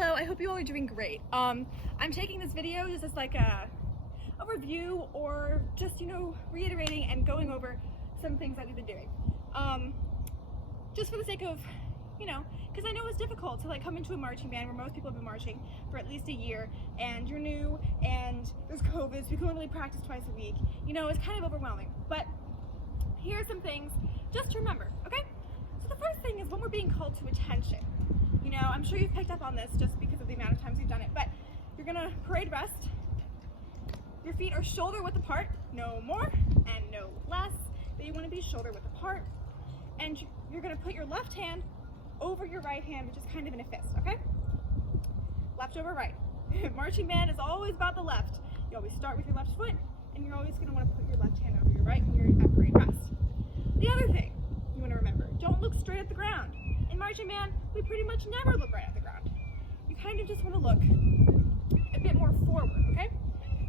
Hello, I hope you all are doing great. I'm taking this video just as like a review, or just, reiterating and going over some things that we've been doing. Just for the sake of, because I know it's difficult to come into a marching band where most people have been marching for at least a year, and you're new, and there's COVID, so we can only really practice twice a week. It's kind of overwhelming. But here are some things just to remember, okay? So the first thing is when we're being called to attention. I'm sure you've picked up on this just because of the amount of times you've done it, but you're gonna parade rest. Your feet are shoulder width apart, no more and no less. But you want to be shoulder width apart, and you're gonna put your left hand over your right hand, which is kind of in a fist, okay? Left over right. Marching band is always about the left. You always start with your left foot, and you're always gonna want to put your left hand over your right when you're at parade rest. The other thing you want to remember, don't look straight at the ground. In marching band, we pretty much never look right at the ground. You kind of just want to look a bit more forward, okay?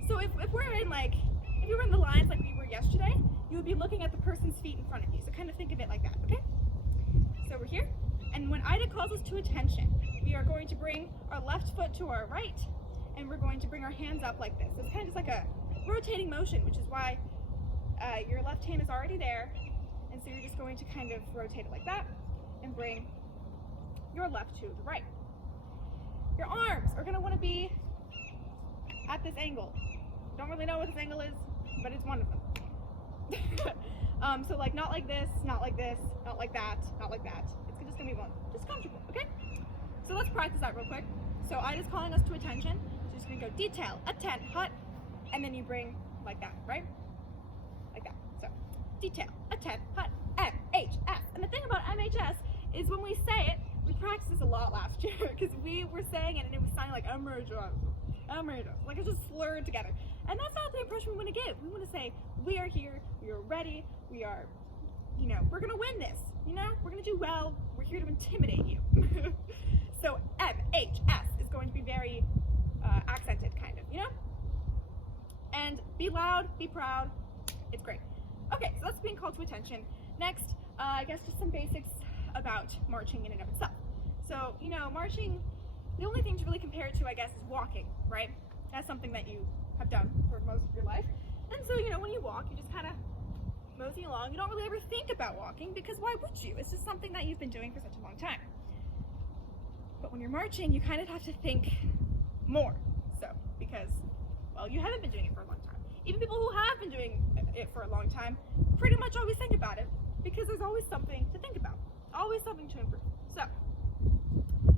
So if we're in if you were in the lines like we were yesterday, you would be looking at the person's feet in front of you. So kind of think of it like that, okay? So we're here, and when Ida calls us to attention, we are going to bring our left foot to our right, and we're going to bring our hands up like this. It's kind of just like a rotating motion, which is why your left hand is already there, and so you're just going to kind of rotate it like that, and bring your left to the right. Your arms are going to want to be at this angle. Don't really know what this angle is, but it's one of them. So not like this, not like this, not like that, not like that. It's just going to be one. Just comfortable, okay? So let's practice that real quick. So Ida's calling us to attention. So just going to go detail, attend, hut, and then you bring like that, right? Like that. So detail, attend, hut, MHS. And the thing about MHS is when we say it, we practiced this a lot last year because we were saying it and it was sounding like like it's just slurred together. And that's not the impression we want to give. We want to say, we are here, we are ready, we are, we're going to win this, we're going to do well, we're here to intimidate you. So MHS is going to be very accented, kind of, And be loud, be proud, it's great. Okay, so that's being called to attention. Next, I guess just some basics about marching in and of itself. So, marching, the only thing to really compare it to, I guess, is walking, right? That's something that you have done for most of your life. And so, when you walk, you just kind of mosey along. You don't really ever think about walking, because why would you? It's just something that you've been doing for such a long time. But when you're marching, you kind of have to think more. So, because, well, you haven't been doing it for a long time. Even people who have been doing it for a long time pretty much always think about it, because there's always something to think about. Always something to improve. So,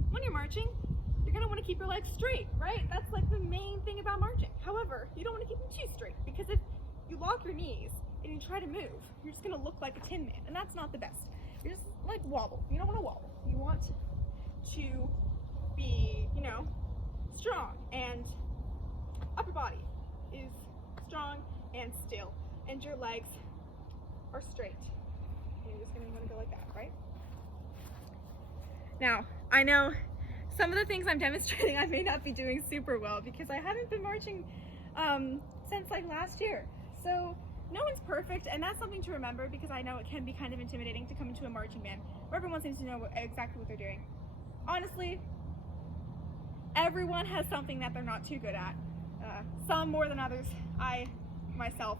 when you're marching, you're going to want to keep your legs straight, right? That's the main thing about marching. However, you don't want to keep them too straight, because if you lock your knees and you try to move, you're just going to look like a tin man, and that's not the best. You're just wobble. You don't want to wobble. You want to be, strong, and upper body is strong and still, and your legs are straight. And you're just going to want to go like that, right? Now, I know some of the things I'm demonstrating I may not be doing super well because I haven't been marching since last year. So no one's perfect, and that's something to remember, because I know it can be kind of intimidating to come into a marching band where everyone seems to know exactly what they're doing. Honestly, everyone has something that they're not too good at. Some more than others. I myself,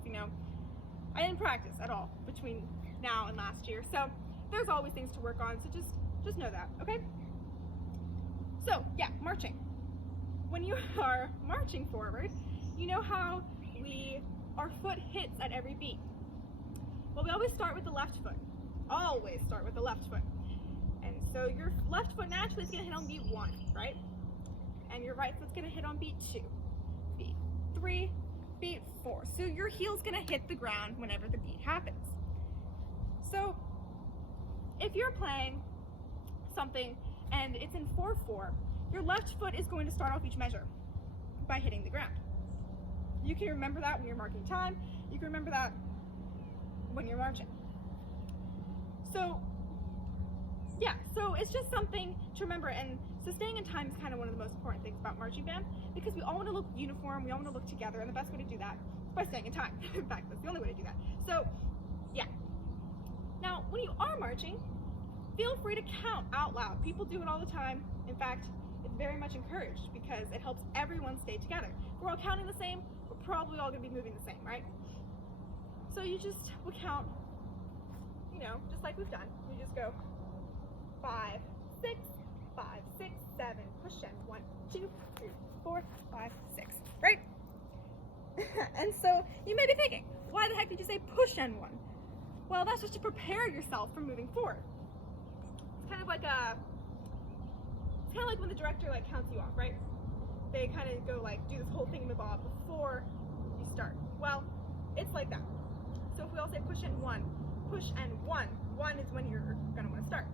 I didn't practice at all between now and last year. So there's always things to work on, so just know that, okay? So, yeah, marching. When you are marching forward, you know how our foot hits at every beat. Well, we always start with the left foot. Always start with the left foot. And so your left foot naturally is going to hit on beat 1, right? And your right foot's going to hit on beat 2, beat 3, beat 4. So your heel's going to hit the ground whenever the beat happens. So if you're playing something and it's in 4/4, your left foot is going to start off each measure by hitting the ground. You can remember that when you're marking time. You can remember that when you're marching. So yeah, so it's just something to remember. And so staying in time is kind of one of the most important things about marching band, because we all want to look uniform, we all want to look together, and the best way to do that is by staying in time. In fact, that's the only way to do that. So yeah. Now, when you are marching, feel free to count out loud. People do it all the time. In fact, it's very much encouraged because it helps everyone stay together. If we're all counting the same, we're probably all going to be moving the same, right? So you just will count, you know, just like we've done. You just go 5, 6, 5, 6, 7, push and 1, 2, 3, 4, 5, 6, right? And so you may be thinking, why the heck did you say push and 1? Well, that's just to prepare yourself for moving forward. It's kind of like when the director like counts you off, right? They kind of go like do this whole thingamabob before you start. Well, it's like that. So if we all say push and 1, 1 is when you're gonna want to start.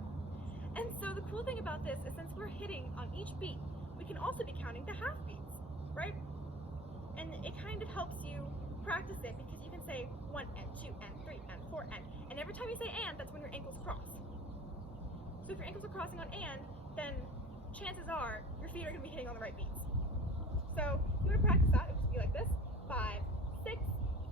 And so the cool thing about this is since we're hitting on each beat, we can also be counting the half beats, right? And it kind of helps you practice it because you can say 1 and 2 and 3 and 4 and every time you say and, that's when your ankles cross. So if your ankles are crossing on and, then chances are your feet are going to be hitting on the right beats. So if you want to practice that, it would just be like this: 5, 6,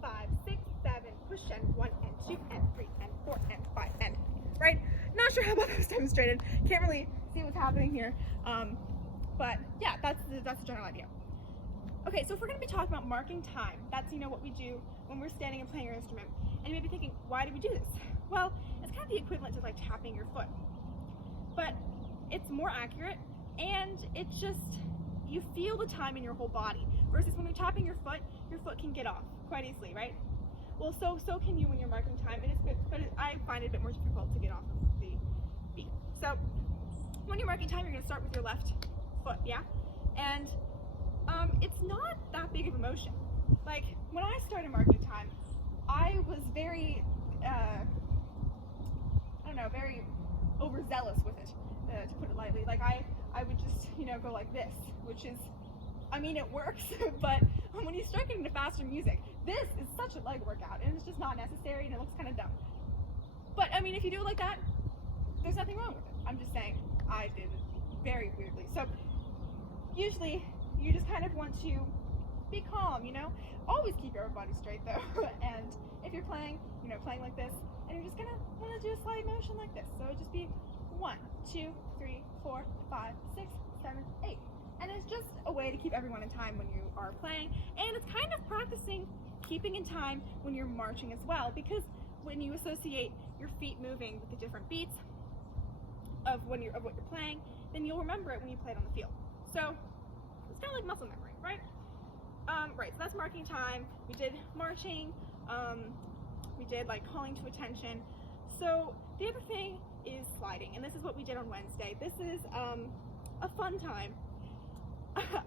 5, 6, 7, push and 1 and 2 and 3 and 4 and 5 and, right? Not sure how about that was demonstrated. Can't really see what's happening here. But yeah, that's the general idea. Okay, so if we're going to be talking about marking time, that's, you know, what we do when we're standing and playing our instrument. And you may be thinking, why do we do this? Well, it's kind of the equivalent to like tapping your foot. But it's more accurate, and it's just, you feel the time in your whole body. Versus when you're tapping your foot can get off quite easily, right? Well, so can you when you're marking time, but I find it a bit more difficult to get off of the beat. So when you're marking time, you're going to start with your left foot, yeah? And it's not that big of a motion. Like, when I started marking time, I was very, very overzealous with it, to put it lightly. Like, I would just, you know, go like this, which is, I mean, it works, but when you start getting into faster music, this is such a leg workout, and it's just not necessary, and it looks kind of dumb. But, I mean, if you do it like that, there's nothing wrong with it. I'm just saying, I did it very weirdly. So, usually, you just kind of want to be calm, you know? Always keep your upper body straight, though. And if you're playing, you know, playing like this, and you're just gonna want to do a slide motion like this. So it'd just be 1, 2, 3, 4, 5, 6, 7, 8. And it's just a way to keep everyone in time when you are playing. And it's kind of practicing keeping in time when you're marching as well, because when you associate your feet moving with the different beats of what you're playing, then you'll remember it when you play it on the field. So it's kind of like muscle memory, right? Right, so that's marking time. We did marching, we did like calling to attention. So the other thing is sliding, and this is what we did on Wednesday. This is a fun time.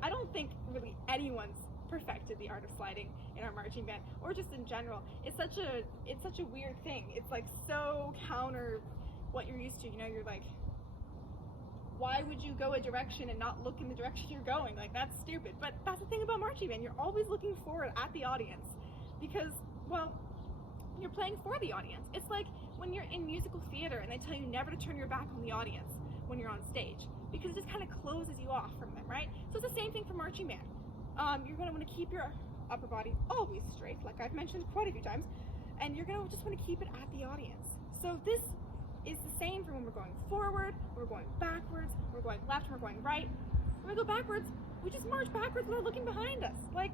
I don't think really anyone's perfected the art of sliding in our marching band, or just in general. It's such a weird thing. It's like so counter what you're used to. You know, you're like, why would you go a direction and not look in the direction you're going? Like, that's stupid. But that's the thing about marching band. You're always looking forward at the audience because, well, you're playing for the audience. It's like when you're in musical theater and they tell you never to turn your back on the audience when you're on stage, because it just kind of closes you off from them, right? So it's the same thing for marching band. You're going to want to keep your upper body always straight, like I've mentioned quite a few times, and you're going to just want to keep it at the audience. So this is the same for when we're going forward, we're going backwards, we're going left, and we're going right. When we go backwards, we just march backwards without looking behind us. Like,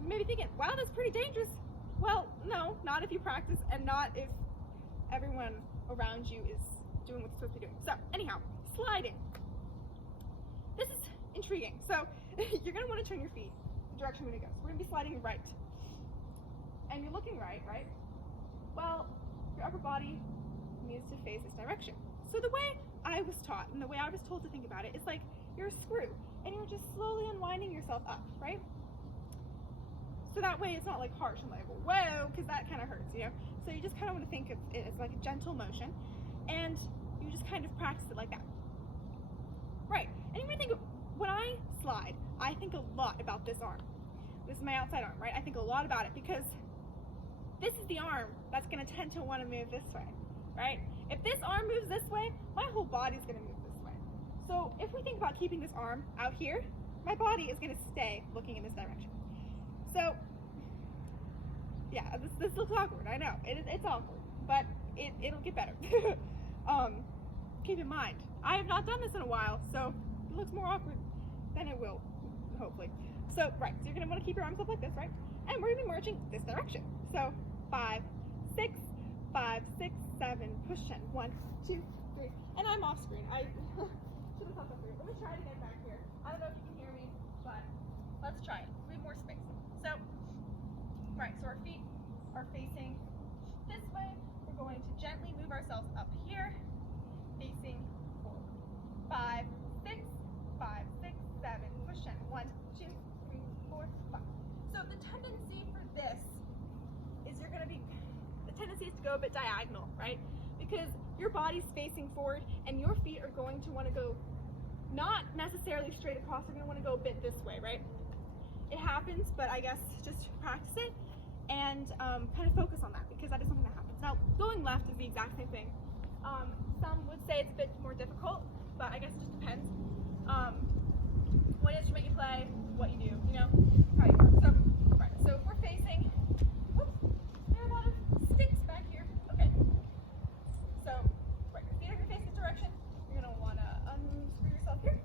you may be thinking, wow, that's pretty dangerous. Well, no, not if you practice, and not if everyone around you is doing what they're supposed to be doing. So, anyhow, sliding. This is intriguing. So, you're going to want to turn your feet the direction we're going to go. So we're going to be sliding right. And you're looking right, right? Well, your upper body needs to face this direction. So the way I was taught, and the way I was told to think about it, is like you're a screw, and you're just slowly unwinding yourself up, right? So that way it's not like harsh and like, whoa, because that kind of hurts, you know? So you just kind of want to think of it as like a gentle motion, and you just kind of practice it like that. Right, and you might think of, when I slide, I think a lot about this arm. This is my outside arm, right? I think a lot about it because this is the arm that's going to tend to want to move this way, right? If this arm moves this way, my whole body's going to move this way. So if we think about keeping this arm out here, my body is going to stay looking in this direction. So, yeah, this looks awkward, I know. It's awkward, but it'll get better. Keep in mind, I have not done this in a while, so it looks more awkward, then it will, hopefully. So, right, so you're gonna wanna keep your arms up like this, right? And we're gonna be marching this direction. So, 5, 6, 5, 6, 7, push 10. 1, 2, 3. And I'm off screen. I should have thought that through. Let me try it again back here. I don't know if you can hear me, but let's try it. We have more space. So, right, so our feet are facing this way. We're going to gently move ourselves up here, facing forward. 5, 6, 5, 6, 7, push 10. 1, 2, 3, 4, 5. So the tendency for this is the tendency is to go a bit diagonal, right? Because your body's facing forward and your feet are going to want to go not necessarily straight across, they're going to want to go a bit this way, right? It happens, but I guess just practice it and kind of focus on that, because that is something that happens. Now, going left is the exact same thing. Some would say it's a bit more difficult, but I guess it just depends. What instrument you play, what you do, you know, how you work. So, right, so if we're facing, whoops, there are a lot of sticks back here. Okay. So, right, your feet are facing this direction. You're gonna wanna unscrew yourself here.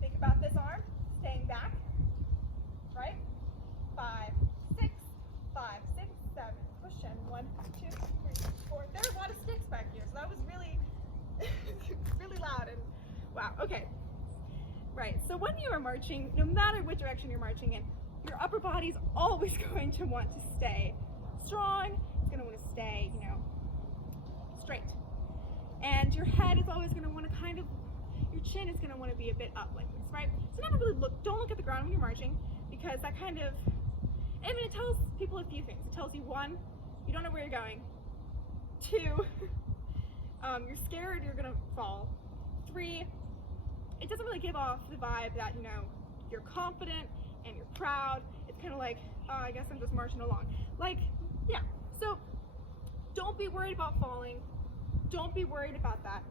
Think about this arm staying back. Right? 5, 6, 5, 6, 7, push 10. 1, 2, 3, 4. There are a lot of sticks back here, so that was really, really loud and wow. Okay. Right, so when you are marching, no matter what direction you're marching in, your upper body's always going to want to stay strong. It's going to want to stay, you know, straight. And your head is always going to want to kind of, your chin is going to want to be a bit up like this, right? So never really don't look at the ground when you're marching, because that kind of, I mean, it tells people a few things. It tells you, 1, you don't know where you're going. 2, you're scared you're going to fall. 3, it doesn't really give off the vibe that, you know, you're confident and you're proud. It's kind of like, oh, I guess I'm just marching along. Like, yeah. So don't be worried about falling. Don't be worried about that.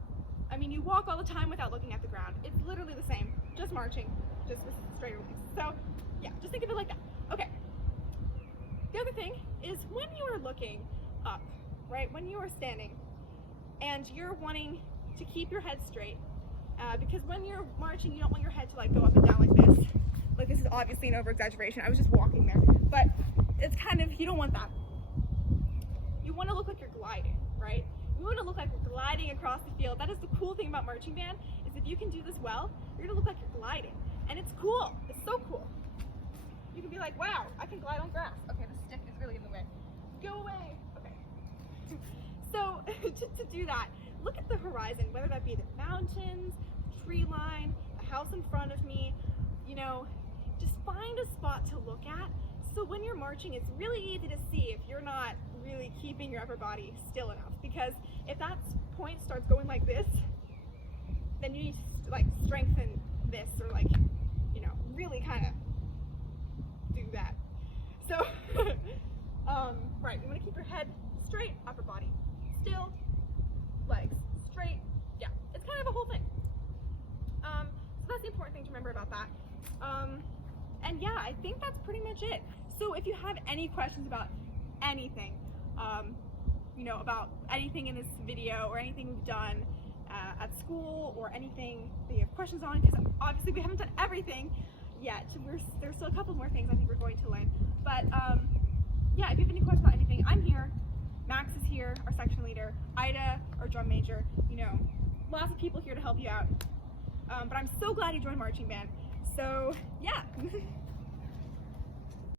I mean, you walk all the time without looking at the ground. It's literally the same, just marching, just a straight release. So yeah, just think of it like that. Okay. The other thing is when you are looking up, right, when you are standing and you're wanting to keep your head straight, because when you're marching, you don't want your head to like go up and down like this. Like, this is obviously an over-exaggeration. I was just walking there. But it's kind of, you don't want that. You want to look like you're gliding, right? You want to look like you're gliding across the field. That is the cool thing about marching band, is if you can do this well, you're going to look like you're gliding. And it's cool. It's so cool. You can be like, wow, I can glide on grass. Okay, the stick is really in the way. Go away. Okay. So to do that, look at the horizon, whether that be the mountains, the tree line, the house in front of me, you know, just find a spot to look at. So when you're marching, it's really easy to see if you're not really keeping your upper body still enough. Because if that point starts going like this, then you need to like strengthen this, or like, you know, really kind of do that. So, right, you want to keep your head straight, upper body still, legs straight. Yeah, it's kind of a whole thing. So that's the important thing to remember about that. And yeah, I think that's pretty much it. So if you have any questions about anything, you know, about anything in this video or anything we've done at school, or anything that you have questions on, because obviously we haven't done everything yet. There's still a couple more things I think we're going to learn. But yeah, if you have any questions about anything, I'm here. Max is here, our section leader. Ida, our drum major. You know, lots of people here to help you out. But I'm so glad you joined marching band. So yeah.